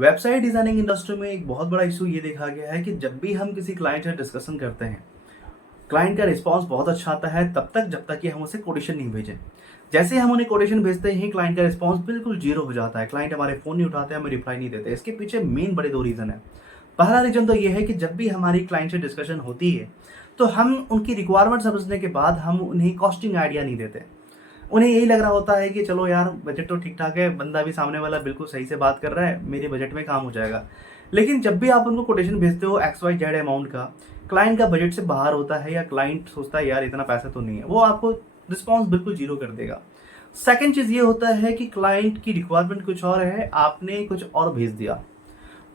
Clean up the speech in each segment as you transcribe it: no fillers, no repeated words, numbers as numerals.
Website designing industry में एक बहुत बड़ा इशू ये देखा गया है कि जब भी हम किसी क्लाइंट से डिस्कशन करते हैं, क्लाइंट का रिस्पॉन्स बहुत अच्छा आता है तब तक जब तक कि हम उसे कोटेशन नहीं भेजें। जैसे ही हम उन्हें कोटेशन भेजते ही क्लाइंट का रिस्पॉन्स बिल्कुल ज़ीरो हो जाता है। क्लाइंट हमारे फ़ोन नहीं उठाते, हमें रिप्लाई नहीं देते। इसके पीछे मेन बड़े 2 रीज़न हैं। पहला रीज़न तो ये है कि जब भी हमारी क्लाइंट से डिस्कशन होती है, तो हम उनकी रिक्वायरमेंट समझने के बाद हम उन्हें कॉस्टिंग आइडिया नहीं देते। उन्हें यही लग रहा होता है कि चलो यार बजट तो ठीक-ठाक है, बंदा भी सामने वाला बिल्कुल सही से बात कर रहा है, मेरे बजट में काम हो जाएगा। लेकिन जब भी आप उनको कोटेशन भेजते हो एक्स वाई जेड अमाउंट का, क्लाइंट का बजट से बाहर होता है या क्लाइंट सोचता है यार इतना पैसा तो नहीं है, वो आपको रिस्पॉन्स बिल्कुल ज़ीरो कर देगा। सेकंड चीज़ ये होता है कि क्लाइंट की रिक्वायरमेंट कुछ और है, आपने कुछ और भेज दिया।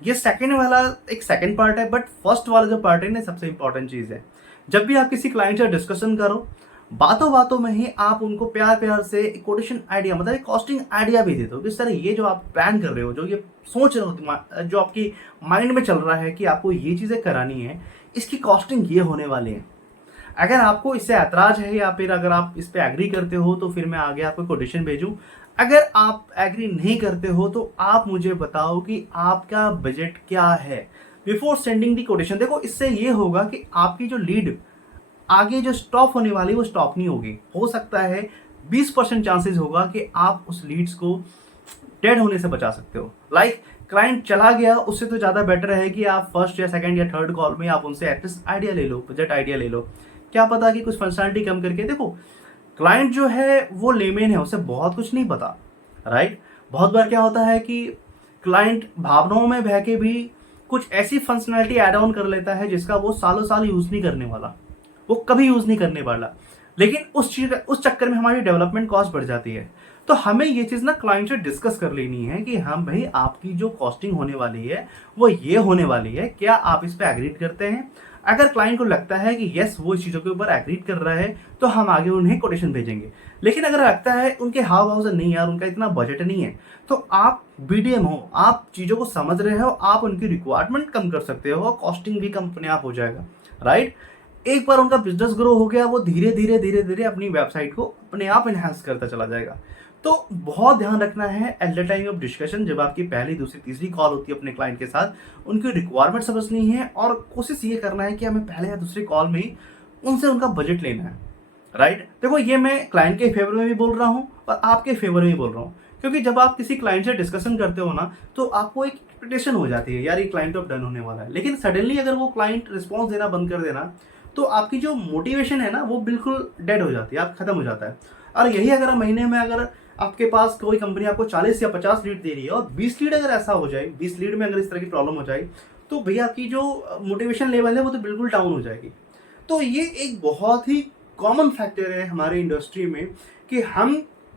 ये सेकंड वाला एक सेकंड पार्ट है, बट फर्स्ट वाला जो पार्ट है ना सबसे इंपॉर्टेंट चीज़ है। जब भी आप किसी क्लाइंट से डिस्कशन करो, बातों-बातों में ही आप उनको प्यार-प्यार से एक कोटेशन आइडिया मतलब एक कॉस्टिंग आइडिया भी दे दो कि सर ये जो आप प्लान कर रहे हो, जो ये सोच रहे हो जो आपकी माइंड में चल रहा है कि आपको ये चीज़ें करानी है, इसकी कॉस्टिंग ये होने वाली है। अगर आपको इससे ऐतराज़ है या फिर अगर आप इस पे एग्री करते हो तो फिर मैं आगे आपको कोटेशन भेजूँ। अगर आप एग्री नहीं करते हो तो आप मुझे बताओ कि आपका बजट क्या है? बिफोर सेंडिंग द कोटेशन देखो इससे ये होगा कि आपकी जो लीड आगे जो स्टॉप होने वाली है वो स्टॉप नहीं होगी। हो सकता है 20% चांसेस होगा कि आप उस लीड्स को डेड होने से बचा सकते हो। लाइक क्लाइंट चला गया उससे तो ज़्यादा बेटर है कि आप फर्स्ट या सेकंड या थर्ड कॉल में आप उनसे एटलीस्ट आइडिया ले लो, बजट आइडिया ले लो। क्या पता कि कुछ फंक्शनैलिटी कम करके देखो, क्लाइंट जो है वो लेमैन है, उसे बहुत कुछ नहीं पता, राइट? बहुत बार क्या होता है कि क्लाइंट भावनाओं में बह के भी कुछ ऐसी फंक्शनैलिटी ऐड ऑन कर लेता है जिसका वो सालों साल यूज़ नहीं करने वाला। वो कभी यूज़ नहीं करने वाला। लेकिन उस चक्कर में हमारी डेवलपमेंट कॉस्ट बढ़ जाती है। तो हमें ये चीज़ ना क्लाइंट से डिस्कस कर लेनी है कि हाँ भाई आपकी जो कॉस्टिंग होने वाली है वो ये होने वाली है, क्या आप इस पे एग्रीड करते हैं? अगर क्लाइंट को लगता है कि यस वो इस चीज़ों के ऊपर एग्रीड कर रहा है तो हम आगे उन्हें कोटेशन भेजेंगे। लेकिन अगर लगता है उनके हाव भाव से नहीं यार उनका इतना बजट नहीं है, तो आप बीडीएम हो, आप चीज़ों को समझ रहे हो, आप उनकी रिक्वायरमेंट कम कर सकते हो, कॉस्टिंग भी कम अपने आप हो जाएगा, राइट? एक बार उनका बिजनेस ग्रो हो गया वो धीरे धीरे अपनी वेबसाइट को अपने आप एनहांस करता चला जाएगा। तो बहुत ध्यान रखना है at the time of discussion, जब आपकी पहली दूसरी तीसरी कॉल होती है अपने क्लाइंट के साथ, उनकी रिक्वायरमेंट समझनी है और कोशिश ये करना है कि हमें पहले या दूसरी कॉल में ही उनसे उनका बजट लेना है, राइट? देखो ये मैं क्लाइंट के फेवर में भी बोल रहा हूँ और आपके फेवर में भी बोल रहा हूँ, क्योंकि जब आप किसी क्लाइंट से डिस्कशन करते हो ना तो आपको एक एक्सपेक्टेशन हो जाती है यार ये क्लाइंट अब डन होने वाला है। लेकिन सडनली अगर वो क्लाइंट रिस्पॉन्स देना बंद कर देना तो आपकी जो मोटिवेशन है ना वो बिल्कुल डेड हो जाती है, आप खत्म हो जाता है। और यही अगर महीने में अगर आपके पास कोई कंपनी आपको 40 या 50 लीड दे रही है और 20 लीड अगर ऐसा हो जाए, 20 लीड में अगर इस तरह की प्रॉब्लम हो जाए, तो भैया आपकी जो मोटिवेशन लेवल है वो तो बिल्कुल डाउन हो जाएगी। तो ये एक बहुत ही कॉमन फैक्टर है हमारे इंडस्ट्री में कि हम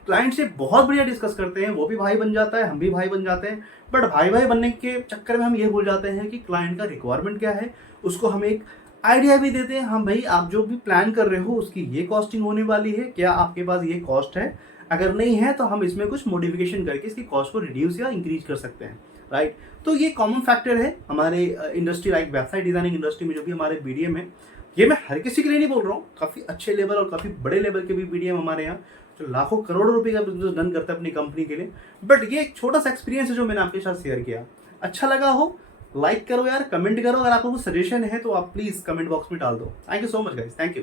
क्लाइंट से बहुत बढ़िया डिस्कस करते हैं, वो भी भाई बन जाता है, हम भी भाई बन जाते हैं, बट भाई भाई बनने के चक्कर में हम ये भूल जाते हैं कि क्लाइंट का रिक्वायरमेंट क्या है, उसको हम एक आइडिया भी देते हैं। हाँ भाई आप जो भी प्लान कर रहे हो उसकी ये कॉस्टिंग होने वाली है, क्या आपके पास ये कॉस्ट है? अगर नहीं है तो हम इसमें कुछ मॉडिफिकेशन करके इसकी कॉस्ट को रिड्यूस या इंक्रीज कर सकते हैं, राइट? तो ये कॉमन फैक्टर है हमारे industry like website designing industry में जो भी हमारे बीडीएम है। ये मैं हर किसी के लिए नहीं बोल रहा हूँ, काफ़ी अच्छे लेवल और काफ़ी बड़े लेवल के भी बीडीएम हमारे यहाँ जो लाखों करोड़ों रुपए का बिजनेस रन करता है अपनी कंपनी के लिए। बट ये एक छोटा सा एक्सपीरियंस है जो मैंने आपके साथ शेयर किया। अच्छा लगा हो लाइक करो यार, कमेंट करो, अगर आपको कुछ सजेशन है तो आप प्लीज़ कमेंट बॉक्स में डाल दो। Thank you so much guys, thank you.